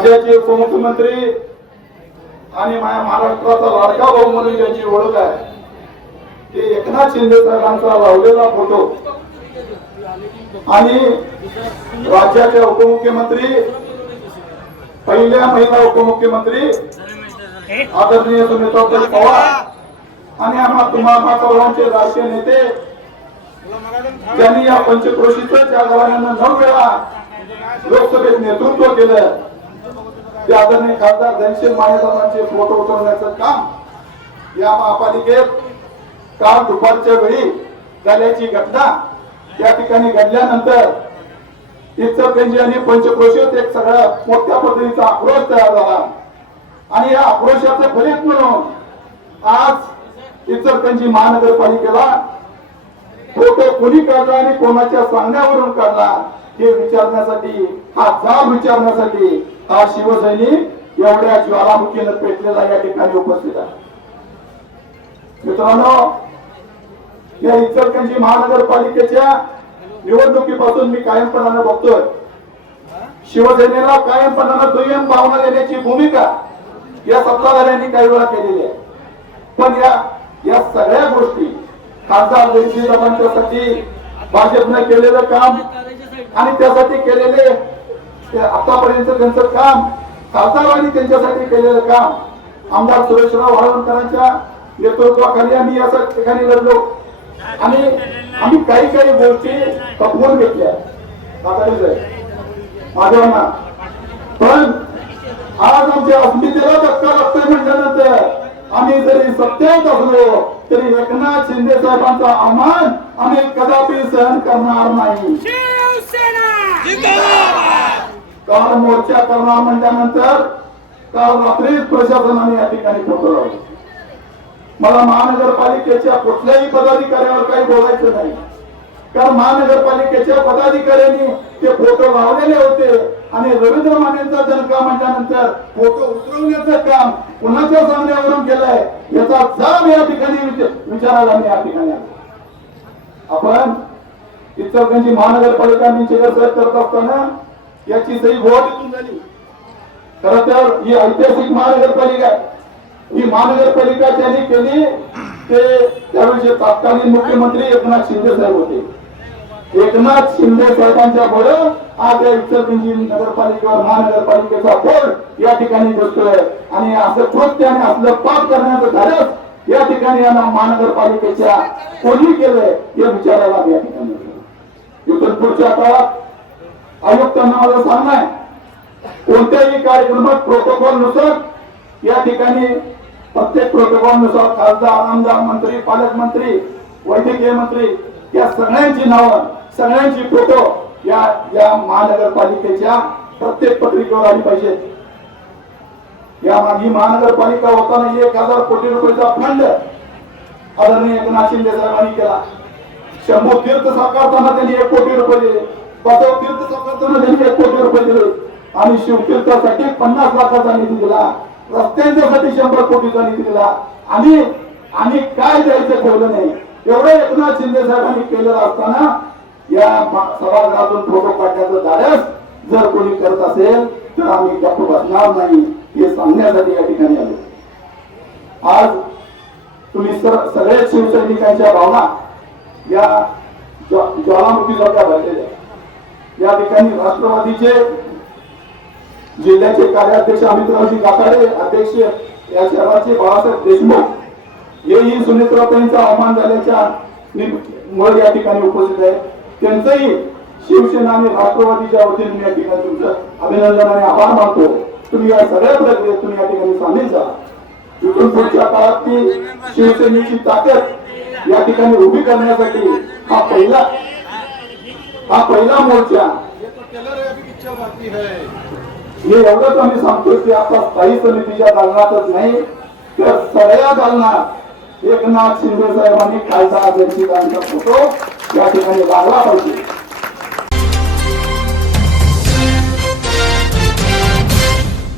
राज्याचे उपमुख्यमंत्री आणि महाराष्ट्राचा लाडका भाऊ म्हणून ज्याची ओळख आहे ते एकनाथ शिंदे साहेबांचा लावलेला फोटो आणि राज्याचे उपमुख्यमंत्री पहिल्या महिला उपमुख्यमंत्री आदरणीय सुनीताताई पवार आणि आम्हा सर्वांचे राष्ट्रीय नेते ज्यांनी या पंचक्रोशीचं ज्या घराण्यानं 9 वेळा लोकसभेत नेतृत्व केलं ते आदरणीय खासदार घनश्याम मानेसाहेबांचे फोटो उतरवण्याचं काम या महापालिकेत काल दुपारच्या वेळी झाल्याची घटना या ठिकाणी घडल्यानंतर इचलकरंजी आणि पंचक्रोशीत एक सगळ्या मोठ्या पद्धतीचा आक्रोश तयार झाला आणि या आक्रोशाचे फलित म्हणून आज इचलकरंजी महानगरपालिकेला फोटो कोणी काढला आणि कोणाच्या सांगण्यावरून काढला हे विचारण्यासाठी हा जाब विचारण्यासाठी हा शिवसैनिक एवढ्या ज्वालामुखीनं पेटलेला या ठिकाणी उपस्थित आहे. मित्रांनो, या इचलकरंजी महानगरपालिकेच्या निवडणुकीपासून मी कायमपणाने बघतोय शिवसेनेला कायमपणाने दुय्यम भावना देण्याची भूमिका या सत्ताधाऱ्यांनी काही वेळा केलेली आहे. पण या सगळ्या गोष्टी खासदार देशमुखांच्यासाठी भाजपने केलेलं काम आणि त्यासाठी केलेले आतापर्यंत त्यांचं काम खासदारांनी त्यांच्यासाठी केलेलं काम आमदार सुरेशराव वाळवंटकरांच्या नेतृत्वाखाली आम्ही या ठिकाणी लढलो आणि आम्ही काही गोष्टी तपवून घेतल्या माझ्यावर. पण आज आमच्या अस्मितेला धक्का लागतोय म्हटल्यानंतर आम्ही जरी सत्तेत असलो तरी एकनाथ शिंदे साहेबांचा अवमान आम्ही कदापि सहन करणार नाही. काल मोर्चा करणार म्हटल्यानंतर काल रात्रीच प्रशासनाने या ठिकाणी फोटो लावले. मला महानगरपालिकेच्या कुठल्याही पदाधिकाऱ्यावर काही बोलायचं नाही, कारण महानगरपालिकेच्या पदाधिकाऱ्यांनी ते फोटो लावलेले होते आणि रवींद्र मानेंचा जनका म्हटल्यानंतर फोटो उतरवण्याचं काम कुणाच्या सांगण्यावरून केलंय याचा जाब या ठिकाणी विचारायला मी या ठिकाणी आलो. आपण इचलकरंजी महानगरपालिका करत असताना याची सही गोवाटीतून झाली. खरं तर ही ऐतिहासिक महानगरपालिका आहे. ही महानगरपालिका त्यांनी केली ते त्यावेळेचे तत्कालीन मुख्यमंत्री एकनाथ शिंदे साहेब होते. एकनाथ शिंदे साहेबांच्या मुळे आज या इचलकरंजी नगरपालिकेवर महानगरपालिकेचा बोर्ड या ठिकाणी दिसतोय आणि असं कृत्य आणि असलं पाप करण्याचं धाडस या ठिकाणी यांना महानगरपालिकेच्या कोणी केलंय हे विचारायला या ठिकाणी. इथून पुढच्या काळात आयुक्तांना मला सांगणं आहे कोणत्याही कार्यक्रमात प्रोटोकॉल नुसार या ठिकाणी प्रत्येक प्रोटोकॉल नुसार खासदार आमदार मंत्री पालकमंत्री वैद्यकीय मंत्री या सगळ्यांची नावं सगळ्यांची फोटो या महानगरपालिकेच्या प्रत्येक पत्रिकेवर आली पाहिजे. या मागे महानगरपालिका होताना 1000 कोटी रुपयाचा फंड आदरणीय एकनाथ शिंदे साहेबांनी केला. शंभू तीर्थ साकारताना त्यांनी 1 कोटी रुपये दिले. बसव तीर्थ साकारताना त्यांनी 1 कोटी रुपये दिले आणि शिवतीर्थासाठी 50 लाखाचा निधी दिला. रस्त्यांच्यासाठी 100 कोटीचा निधी दिला आणि काय द्यायचं ठेवलं नाही. एवढं एकनाथ शिंदे साहेबांनी केलेलं असताना या सभागृहातून फोटो काढण्याचं धाडस जर कोणी करत असेल तर आम्ही गप्प बसणार नाही हे सांगण्यासाठी या ठिकाणी आलो. आज तुम्ही सगळे शिवसैनिकांच्या भावना या ज्वालामुखीसारख्या भरलेल्या या ठिकाणी राष्ट्रवादीचे जिल्ह्याचे कार्याध्यक्ष अमितरावजी गाताडे अध्यक्ष या शहराचे बाळासाहेब देशमुख हेही सुनीताताईंचा अवमान झाल्याच्या मुळे या ठिकाणी उपस्थित आहे. त्यांचंही शिवसेना आणि राष्ट्रवादीच्या वतीने मी या ठिकाणी तुमचं अभिनंदन आणि आभार मानतो. तुम्ही या सगळ्या प्रक्रियेत तुम्ही या ठिकाणी सामील झाला. इथून पुढच्या काळात ती शिवसेनेची ताकद या ठिकाणी उभी करण्यासाठी हा पहिला मोर्चा हे एवढंच आम्ही सांगतो की आता स्थायी समितीच्या दालनातच नाही तर सगळ्या दालनात एकनाथ शिंदे साहेबांनी खासदार यांचा फोटो या ठिकाणी लागला पाहिजे.